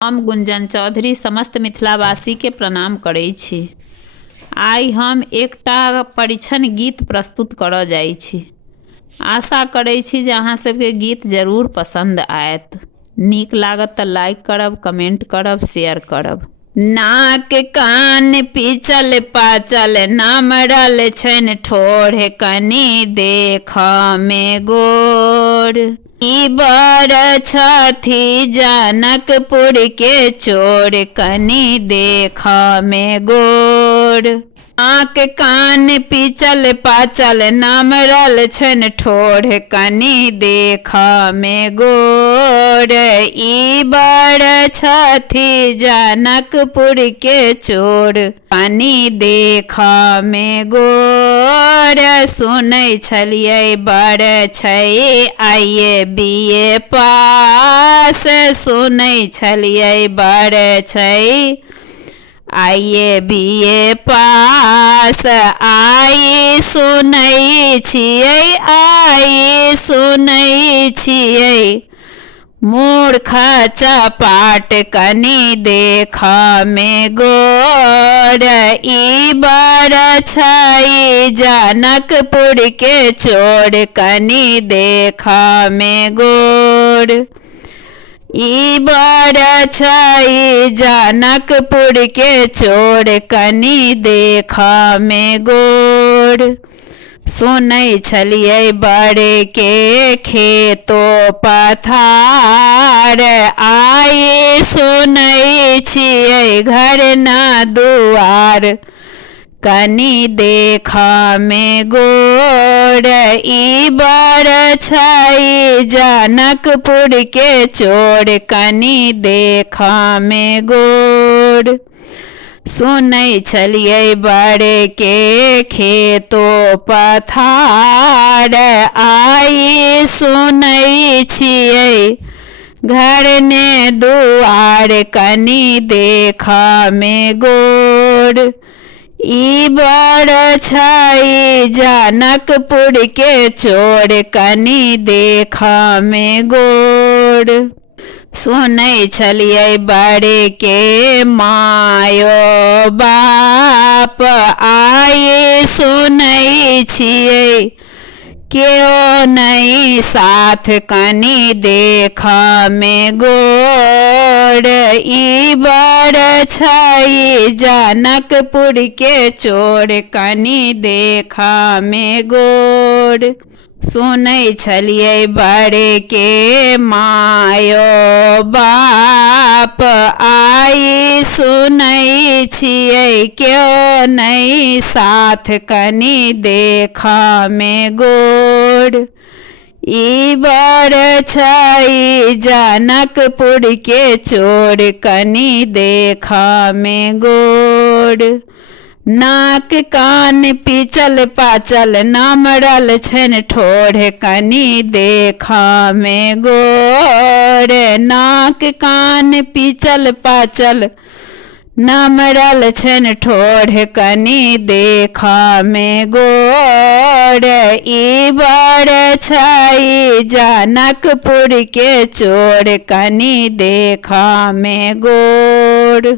हम गुंजन चौधरी समस्त मिथिलावासी के प्रणाम करै छी। आइ हम एकटा परिछन गीत प्रस्तुत करऽ जाइ छी। आशा करै छी जे अहाँ सबके गीत जरूर पसंद आयत। नीक लागत तऽ लाइक करब, कमेंट करब, शेयर करब। नाक कान पिचल पाचल नमरल छनि ठोर, कनि देख में गोर। ई बड़ छथि जनकपुर के चोर, कनि देख में गोर। नाक कान पिचल पाचल नमरल छनि ठोर, कनि देख में गोर। ई बड़ छथि जनकपुर के चोर, कनि देख में गोर। सुनै छलियै बड़ छै आइए बीए पास, सुनै छलियै बड़ छै आइए बीए पास। आई सुनै छियै, आई सुनै छियै मूर्ख चपाट, कनि देख में गोर। ई बड़ छै जनकपुर के चोर, कनि देख में गोर। ई बड़ छै जनकपुर के चोर, कनि देख में गोर। सुनै छलियै बड़े के खेतो पथार, आई सुनै छियै घर न दुआर, कनि देख में गोर। ई बड़ छै जनकपुर के चोर, कनि देख में गोर। सुनै छलियै बड़े के खेतो पथार, आई सुनै छियै घर ने दुआर, कनि देख में गोर। ई बड़ छै जनकपुर के चोर, कनि देख में गोर। सुनै छलियै बड़े के मायो बाप, आई सुनै छियै केओ नहीं साथ, कनि देख में गोर। ई बड़ छै जनकपुर के चोर, कनि देख में गोर। सुनै छलियै बड़े के मायो बाप, आई सुनै छियै केओ नहीं साथ, कनि देख में गोर। ई बड़ छै जनकपुर के चोर, कनि देख में गोर। नाक कान पिचल पाचल नमरल छनि ठोर, कनि देख में गोर। नाक कान पिचल पाचल नमरल छनि ठोर, कनि देख में गोर। ई बड़ छै जनकपुर के चोर, कनि देख में गोर।